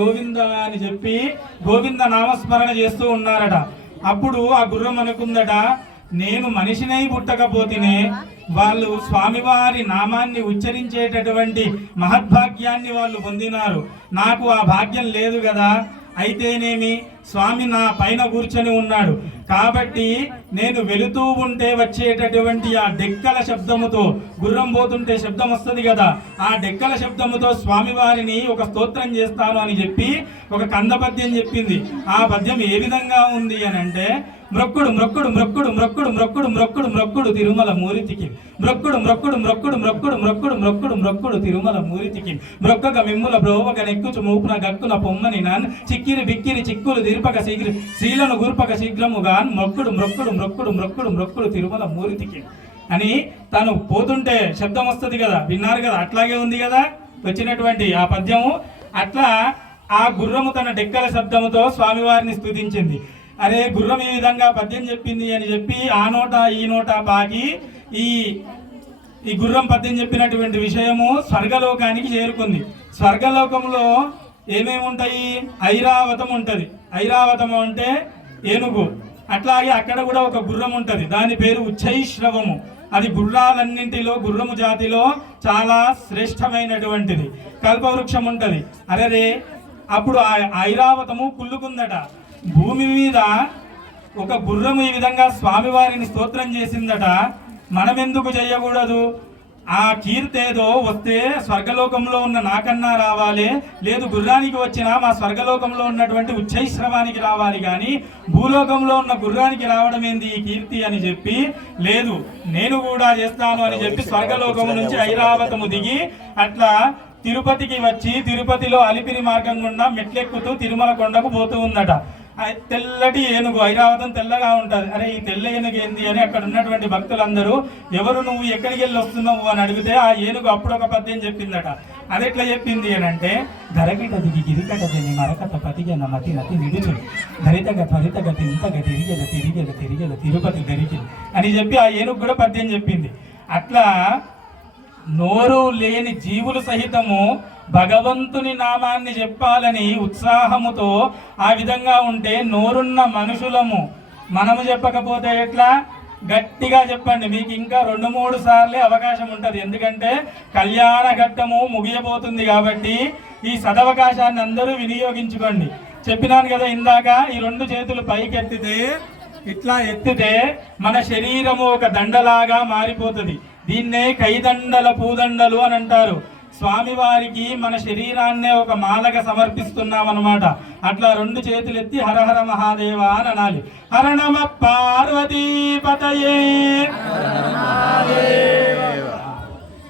గోవింద అని చెప్పి గోవింద నామస్మరణ చేస్తూ ఉన్నారట. అప్పుడు ఆ గుర్రం అనుకుందట నేను మనిషినై పుట్టకపోతేనే వాళ్ళు స్వామివారి నామాన్ని ఉచ్చరించేటటువంటి మహద్భాగ్యాన్ని వాళ్ళు పొందినారు. నాకు ఆ భాగ్యం లేదు కదా అయితేనేమి స్వామి నా పైన కూర్చొని ఉన్నాడు. కాబట్టి నేను వెళుతూ ఉంటే వచ్చేటటువంటి ఆ డెక్కల శబ్దముతో గుర్రం పోతుంటే శబ్దం వస్తుంది కదా ఆ డెక్కల శబ్దముతో స్వామివారిని ఒక స్తోత్రం చేస్తాను అని చెప్పి ఒక కంద పద్యం చెప్పింది. ఆ పద్యం ఏ విధంగా ఉంది అని అంటే మ్రొక్కుడు మ్రొక్కుడు మ్రొక్కుడు మ్రొక్కుడు మ్రొక్కుడు మ్రొక్కుడు మ్రొక్కుడు తిరుమల మూరితికి మ్రొక్కుడు మ్రొక్కుడు మ్రొక్కుడు మ్రొక్కుడు మ్రొక్కుడు మ్రొక్కుడు మ్రొక్కుడు తిరుమల మూరితికి మ్రొక్కక మిమ్ముల బ్రోవక నెక్కుచు మూపున గక్కున పొమ్మని నాన్ చిక్కిరి బిక్కిరి చిక్కులు తిరుపక శీఘ్ర శ్రీలను గుర్పక శీఘ్రముగా మొక్కుడు మ్రొక్కుడు మ్రొక్కుడు మ్రొక్కుడు మ్రొక్కుడు తిరుమల మూరితికి అని తను పోతుంటే శబ్దం వస్తుంది కదా విన్నారు కదా అట్లాగే ఉంది కదా వచ్చినటువంటి ఆ పద్యము అట్లా ఆ గుర్రము తన డెక్కల శబ్దముతో స్వామివారిని స్థుతించింది అరే గుర్రం ఈ విధంగా పద్యం చెప్పింది అని చెప్పి ఆ నోట ఈ నోట పాకి ఈ ఈ గుర్రం పద్యం చెప్పినటువంటి విషయము స్వర్గలోకానికి చేరుకుంది. స్వర్గలోకంలో ఏమేమి ఉంటాయి? ఐరావతం ఉంటుంది. ఐరావతం అంటే ఏనుగు. అట్లాగే అక్కడ కూడా ఒక గుర్రం ఉంటుంది. దాని పేరు ఉచ్చైశ్రవము. అది గుర్రాలన్నింటిలో గుర్రము జాతిలో చాలా శ్రేష్టమైనటువంటిది. కల్పవృక్షం ఉంటుంది. అరే అప్పుడు ఆ ఐరావతము కుళ్ళుకుందట. భూమి మీద ఒక గుర్రం ఈ విధంగా స్వామివారిని స్తోత్రం చేసిందట. మనమెందుకు చేయకూడదు ఆ కీర్తి ఏదో వస్తే స్వర్గలోకంలో ఉన్న నాకన్నా రావాలి. లేదు గుర్రానికి వచ్చినా మా స్వర్గలోకంలో ఉన్నటువంటి ఉచ్చైశ్రవానికి రావాలి కానీ భూలోకంలో ఉన్న గుర్రానికి రావడం ఏంది ఈ కీర్తి అని చెప్పి లేదు నేను కూడా చేస్తాను అని చెప్పి స్వర్గలోకం నుంచి ఐరావతము దిగి అట్లా తిరుపతికి వచ్చి తిరుపతిలో అలిపిరి మార్గం గుండా మెట్లెక్కుతూ తిరుమల కొండకు పోతూ ఉందట. తెల్లటి ఏనుగు ఐరావతం తెల్లగా ఉంటుంది. అరే ఈ తెల్ల ఏనుగు ఏంది అని అక్కడ ఉన్నటువంటి భక్తులందరూ ఎవరు నువ్వు ఎక్కడికి వెళ్ళి వస్తున్నావు? అని అడిగితే ఆ ఏనుగు అప్పుడు ఒక పద్యం చెప్పిందట. అది ఎట్లా చెప్పింది అని అంటే ధరకిట గిరికటదిని మరకత పతిగన మతి నతి నిడుచు ధరితగ ఫలితగ తింతగ తిరిగెద తిరిగెద తిరిగెద తిరుపతి ధరికి అని చెప్పి ఆ ఏనుగు కూడా పద్యం చెప్పింది. అట్లా నోరు లేని జీవులు సహితము భగవంతుని నామాన్ని చెప్పాలని ఉత్సాహముతో ఆ విధంగా ఉంటే నోరున్న మనుషులము మనము చెప్పకపోతే ఎట్లా? గట్టిగా చెప్పండి. మీకు ఇంకా రెండు మూడు సార్లే అవకాశం ఉంటుంది. ఎందుకంటే కళ్యాణ ఘట్టము ముగియబోతుంది కాబట్టి ఈ సదవకాశాన్ని అందరూ వినియోగించుకోండి. చెప్పినాను కదా ఇందాక ఈ రెండు చేతులు పైకెత్తితే ఇట్లా ఎత్తితే మన శరీరము ఒక దండలాగా మారిపోతుంది. దీన్నే కైదండల పూదండలు అని అంటారు. స్వామివారికి మన శరీరాన్నే ఒక మాలగా సమర్పిస్తున్నాం అనమాట అట్లా రెండు చేతులు ఎత్తి హరహర మహాదేవ అని అనాలి. హరణమ పార్వతీపతయే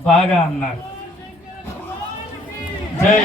బాగా అన్నారు. జై.